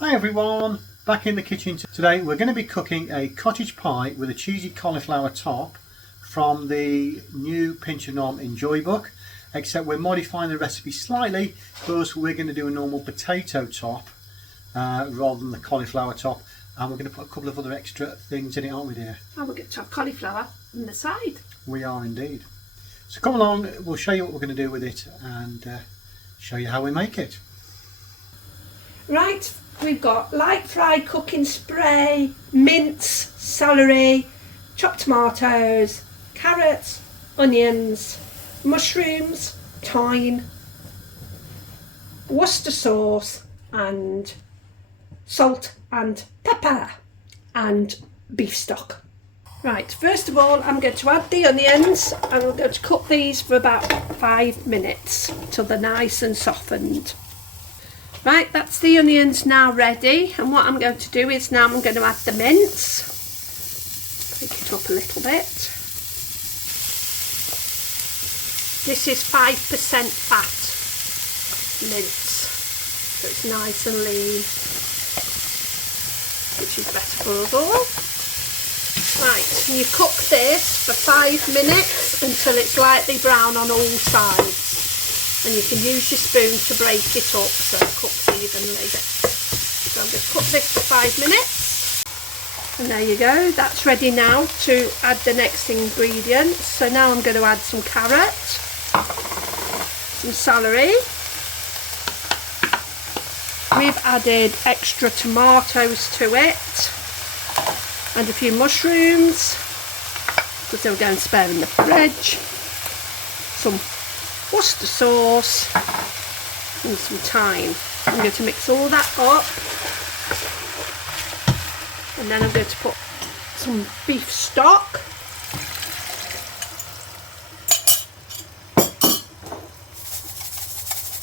Hi everyone, back in the kitchen today. We're going to be cooking a cottage pie with a cheesy cauliflower top from the new Pinch of Nom Enjoy book, except we're modifying the recipe slightly because we're going to do a normal potato top rather than the cauliflower top, and we're going to put a couple of other extra things in it, aren't we dear? And we're going to have cauliflower on the side. We are indeed. So come along, we'll show you what we're going to do with it and show you how we make it. Right, we've got light fried cooking spray, mince, celery, chopped tomatoes, carrots, onions, mushrooms, thyme, Worcester sauce and salt and pepper and beef stock. Right, first of all I'm going to add the onions and I'm going to cook these for about 5 minutes till they're nice and softened. Right, that's the onions now ready, and what I'm going to do is now I'm going to add the mince. Pick it up a little bit. This is 5% fat mince, so it's nice and lean, which is better for us all. Right, and you cook this for 5 minutes until it's lightly brown on all sides, and you can use your spoon to break it up so it cooks evenly. So I'm going to cook this for 5 minutes, and there you go, that's ready now to add the next ingredients. So now I'm going to add some carrot, some celery, we've added extra tomatoes to it, and a few mushrooms because they were going spare in the fridge, some Worcester sauce and some thyme. I'm going to mix all that up, and then I'm going to put some beef stock,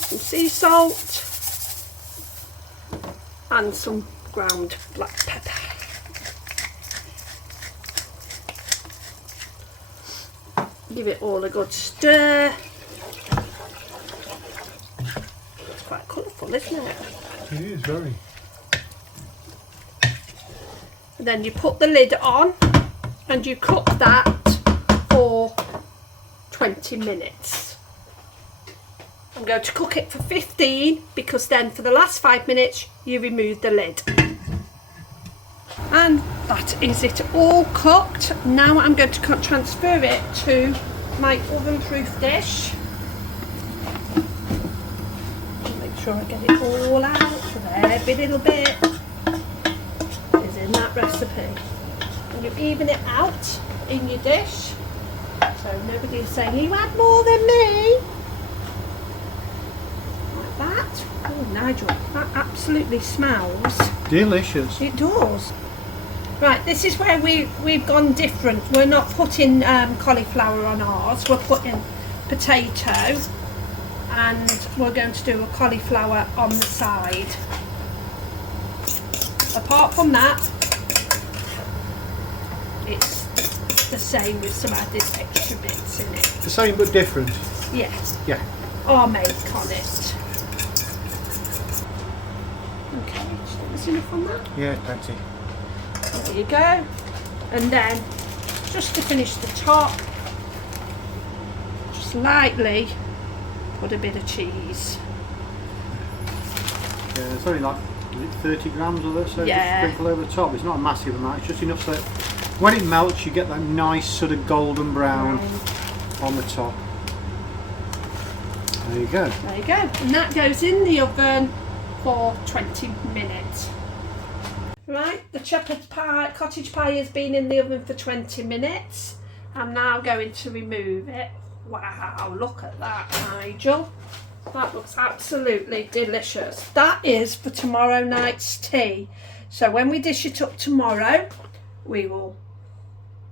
some sea salt and some ground black pepper. Give it all a good stir. It's quite colourful, isn't it? It is very. And then you put the lid on and you cook that for 20 minutes. I'm going to cook it for 15 because then for the last 5 minutes you remove the lid. And that is it all cooked. Now I'm going to transfer it to my oven-proof dish. Make sure I get it all out, so every little bit is in that recipe. And you even it out in your dish, so nobody is saying you had more than me. Like that. Oh Nigel, that absolutely smells Delicious. It does. Right, this is where we've gone different. We're not putting cauliflower on ours, we're putting potato, and we're going to do a cauliflower on the side. Apart from that, it's the same with some added extra bits in it. The same but different. Yes. Yeah. Our make on it. Okay, is enough on that? Yeah, plenty. There you go. And then just to finish the top, just lightly put a bit of cheese. Yeah, it's only like 30 grams of it, so Yeah. just sprinkle over the top. It's not a massive amount, it's just enough so that when it melts you get that nice sort of golden brown on the top. There you go. There you go. And that goes in the oven for 20 minutes. Right, the cottage pie has been in the oven for 20 minutes. I'm now going to remove it. Wow, look at that, Nigel. That looks absolutely delicious. That is for tomorrow night's tea. So when we dish it up tomorrow, we will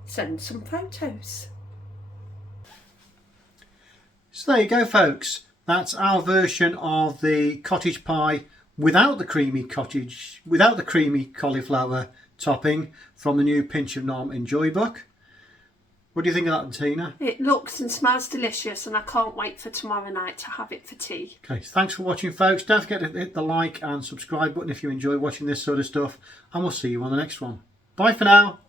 send some photos. So there you go folks, that's our version of the cottage pie without the creamy cauliflower topping from the new Pinch of Nom Enjoy book. What do you think of that, Tina? It looks and smells delicious, and I can't wait for tomorrow night to have it for tea. Okay, so thanks for watching, folks. Don't forget to hit the like and subscribe button if you enjoy watching this sort of stuff, and we'll see you on the next one. Bye for now.